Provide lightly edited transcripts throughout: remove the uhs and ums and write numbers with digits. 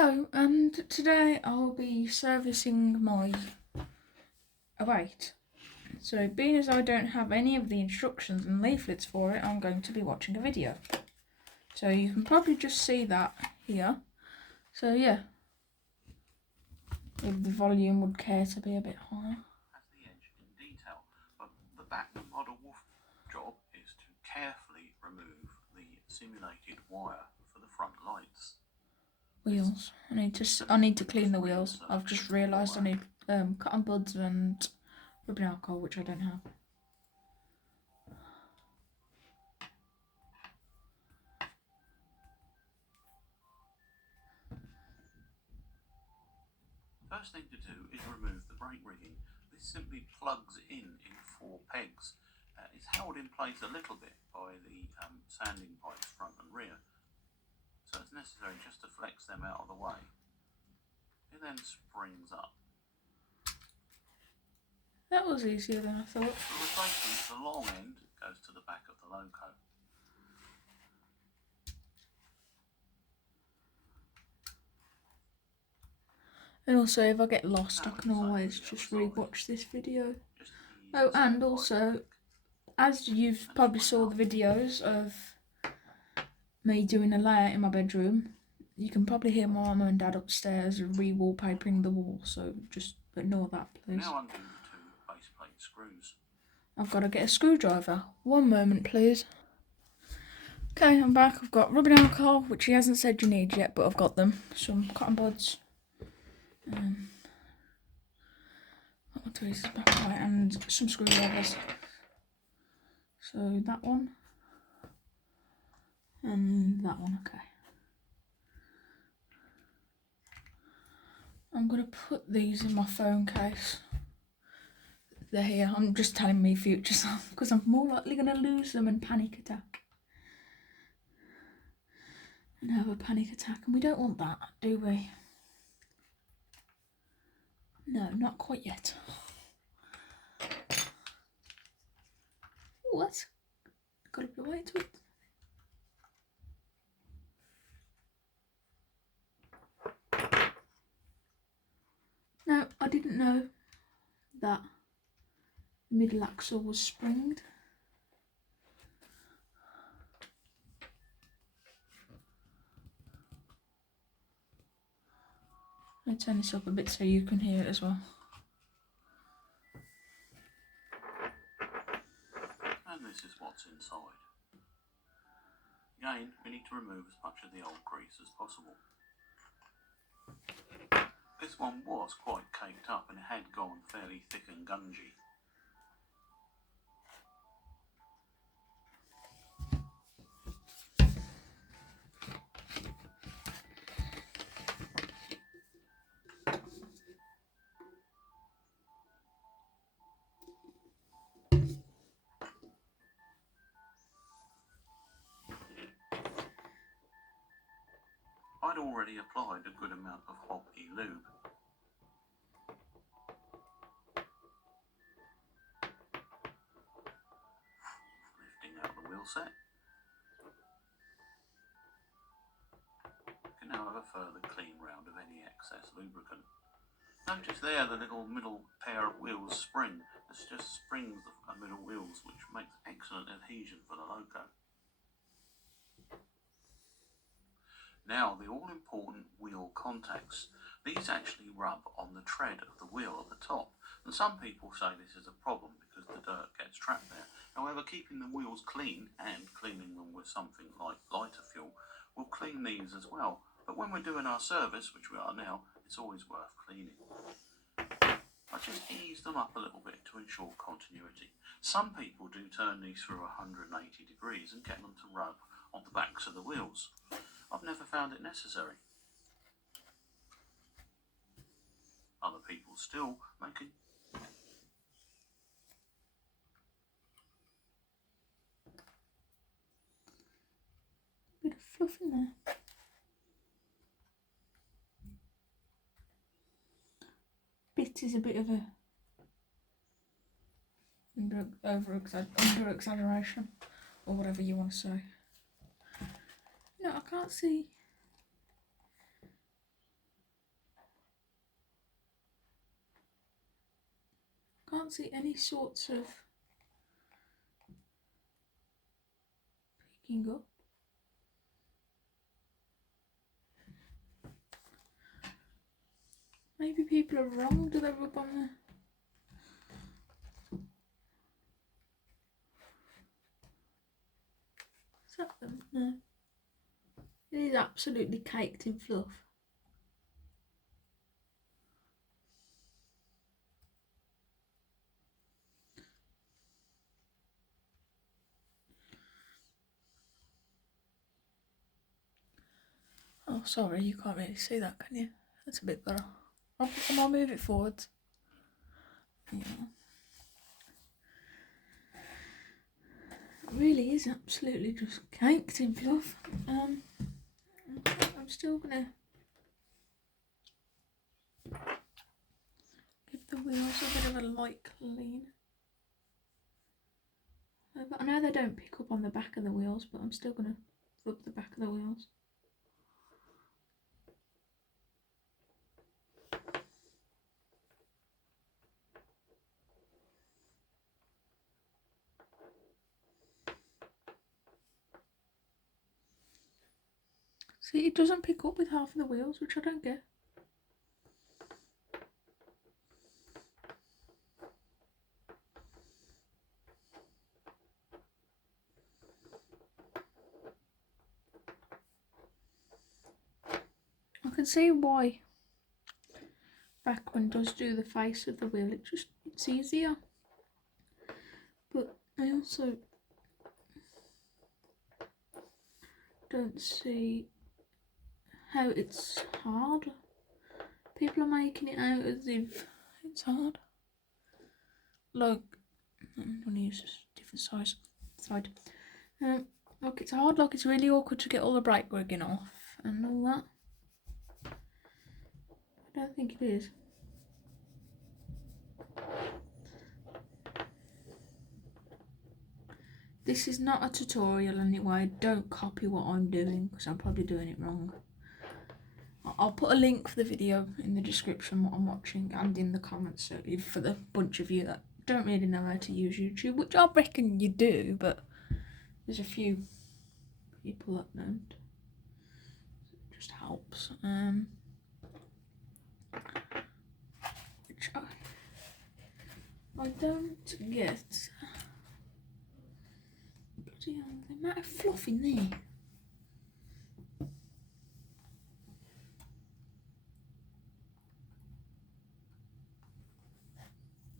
Hello, and today I'll be servicing my await. So, being as I don't have any of the instructions and leaflets for it, I'm going to be watching a video. So you can probably just see that here. So yeah, if the volume would care to be a bit higher. Has the edge in detail, but the Bachmann Model Wolf job is to carefully remove the simulated wire for the front lights. Wheels. I need to clean the wheels. I've just realised I need cotton buds and rubbing alcohol, which I don't have. First thing to do is remove the brake rigging. This simply plugs in 4 pegs. It's held in place a little bit by the sanding pipes front and rear, so it's necessary just to flex them out of the way. It then springs up. That was easier than I thought. The replacement, the long end, goes to the back of the loco. And also, if I get lost, I can always just re-watch this video. Oh, and also, as you've probably saw the videos of me doing a layout in my bedroom, you can probably hear my mum and dad upstairs re-wallpapering the wall, so just ignore that, please. Now undo the 2 base plate screws. I've got to get a screwdriver. One moment, please. Okay, I'm back. I've got rubbing alcohol, which he hasn't said you need yet, but I've got them. Some cotton buds. What tweezers back away, and some screwdrivers. So that one. And that one, okay. I'm going to put these in my phone case. They're here. I'm just telling me future self because I'm more likely going to lose them and panic attack. And have a panic attack. And we don't want that, do we? No, not quite yet. Oh, that's got a bit of weight to it. No, I didn't know that the middle axle was springed. Let me turn this up a bit so you can hear it as well. And this is what's inside. Again, we need to remove as much of the old grease as possible. This one was quite caked up and it had gone fairly thick and gungy. I'd already applied a good amount of Hoppy lube. Lifting out the wheel set. You can now have a further clean round of any excess lubricant. Notice there the little middle pair of wheels spring. This just springs the middle wheels, which makes excellent adhesion for the loco. Now the all-important wheel contacts. These actually rub on the tread of the wheel at the top, and some people say this is a problem because the dirt gets trapped there. However, keeping the wheels clean and cleaning them with something like lighter fuel will clean these as well. But when we're doing our service, which we are now, it's always worth cleaning. I just ease them up a little bit to ensure continuity. Some people do turn these through 180 degrees and get them to rub on the backs of the wheels. I've never found it necessary. Other people still making Bit of fluff in there. Bit is a bit of a under exaggeration, or whatever you want to say. No, I can't see can't see any sorts of picking up. Maybe people are wrong. Do they rub on the... Is that them? No. It is absolutely caked in fluff. Oh, sorry, you can't really see that, can you? That's a bit better. I'll move it forwards. Yeah. It really is absolutely just caked in fluff. I'm still gonna give the wheels a bit of a light clean. But I know they don't pick up on the back of the wheels, but I'm still gonna rub the back of the wheels. See, it doesn't pick up with half of the wheels, which I don't get. I can see why Backwin does do the face of the wheel. It's easier. But I also don't see how it's hard. People are making it out as if it's hard. Like, I'm gonna use a different side. Like it's hard, like it's really awkward to get all the brake rigging off and all that. I don't think it is. This is not a tutorial anyway. Don't copy what I'm doing because I'm probably doing it wrong. I'll put a link for the video in the description what I'm watching and in the comments so for the bunch of you that don't really know how to use YouTube, which I reckon you do, but there's a few people that don't. It just helps. Which I don't get. Bloody hell, the amount of fluff in there.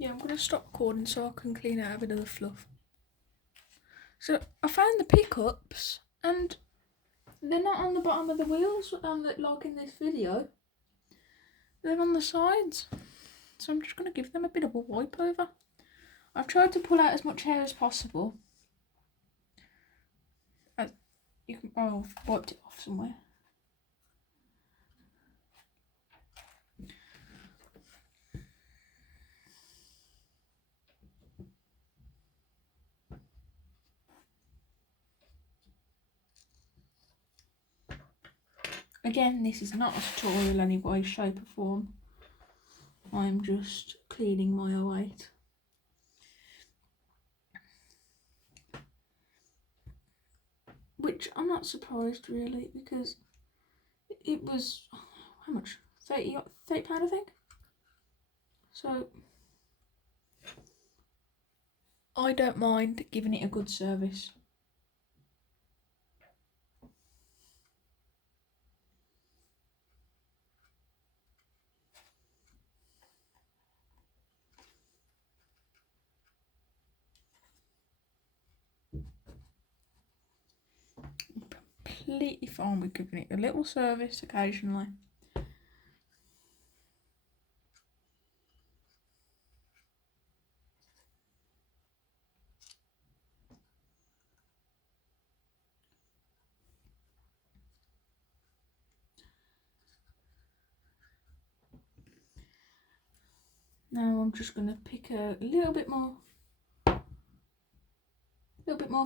Yeah, I'm going to stop recording so I can clean out a bit of the fluff. So I found the pickups and they're not on the bottom of the wheels like in this video. They're on the sides. So I'm just going to give them a bit of a wipe over. I've tried to pull out as much hair as possible. I've wiped it off somewhere. Again, this is not a tutorial in any way, shape or form. I'm just cleaning my 08. Which I'm not surprised really because it was, how much? £30 I think. So I don't mind giving it a good service. Completely fine with giving it a little service occasionally. Now I'm just going to pick a little bit more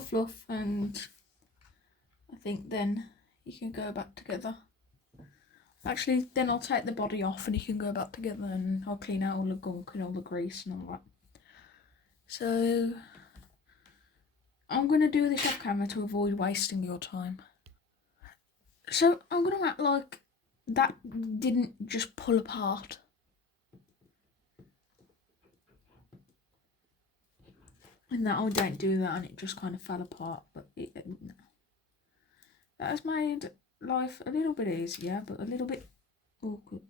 fluff, and I think then you can go back together. Actually, then I'll take the body off and you can go back together and I'll clean out all the gunk and all the grease and all that. So I'm going to do this off camera to avoid wasting your time. So I'm going to act like that didn't just pull apart. And that I don't do that and it just kind of fell apart. But no. That has made life a little bit easier, but a little bit awkward.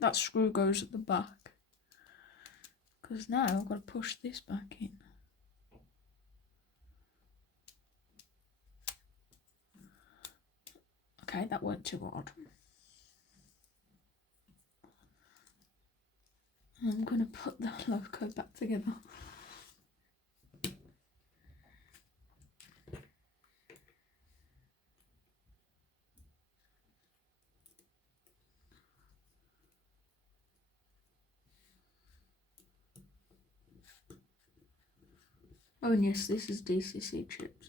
That screw goes at the back. Because now I've got to push this back in. Okay, that weren't too hard. I'm going to put the logo back together. Oh, and yes, this is DCC chips.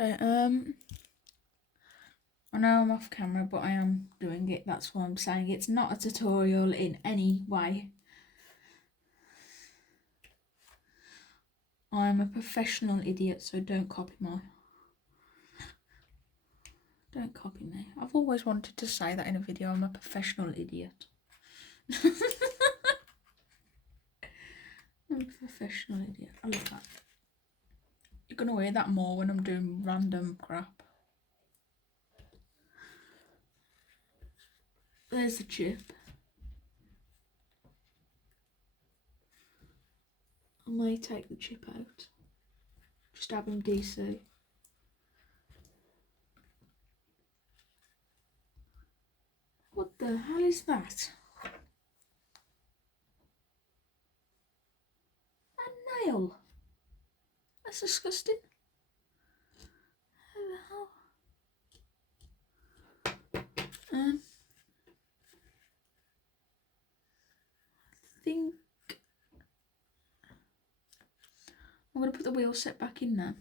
Okay, I know I'm off camera, but I am doing it. That's why I'm saying it's not a tutorial in any way. I'm a professional idiot, so don't copy me. Don't copy me. I've always wanted to say that in a video. I'm a professional idiot. I'm a professional idiot. I love that. You're going to hear that more when I'm doing random crap. There's the chip. I may take the chip out. Just have him DC. What the hell is that? A nail. That's disgusting. How the hell? I think I'm going to put the wheel set back in now.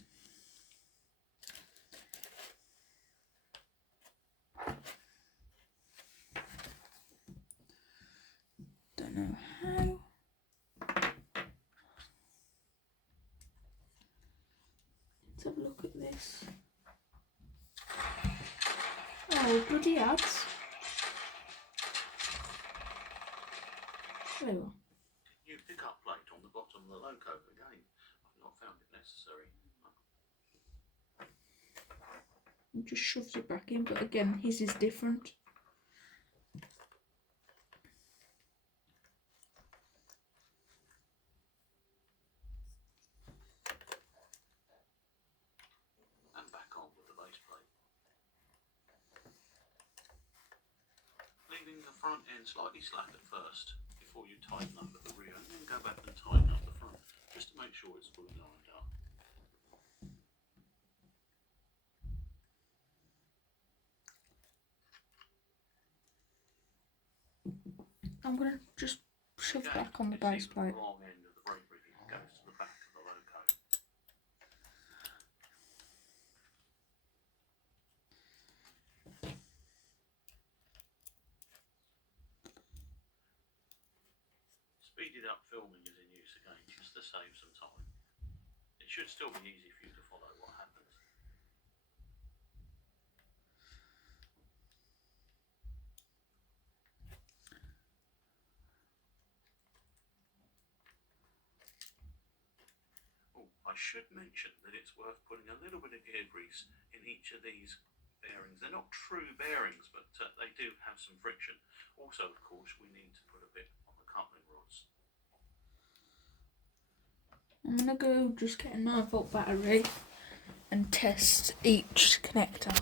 Don't know how. Let's have a look at this. Oh, bloody ads. There we are. New pickup plate on the bottom of the loco again. I've not found it necessary. It just shoves it back in, but again, his is different. And back on with the base plate. Leaving the front end slightly slack at first before you tighten up at the rear, and then go back and tighten up the front, just to make sure it's fully lined up. I'm going to just shove Again, back on the you see base plate. The wrong end of the brake ring goes to the back of the loco. Speeded up filming is in use again, just to save some time. It should still be easy for you to follow what happens. Oh, I should mention that it's worth putting a little bit of gear grease in each of these bearings. They're not true bearings, but they do have some friction. Also, of course, we need to put a bit on the coupling rods. I'm going to go just get a 9-volt battery and test each connector.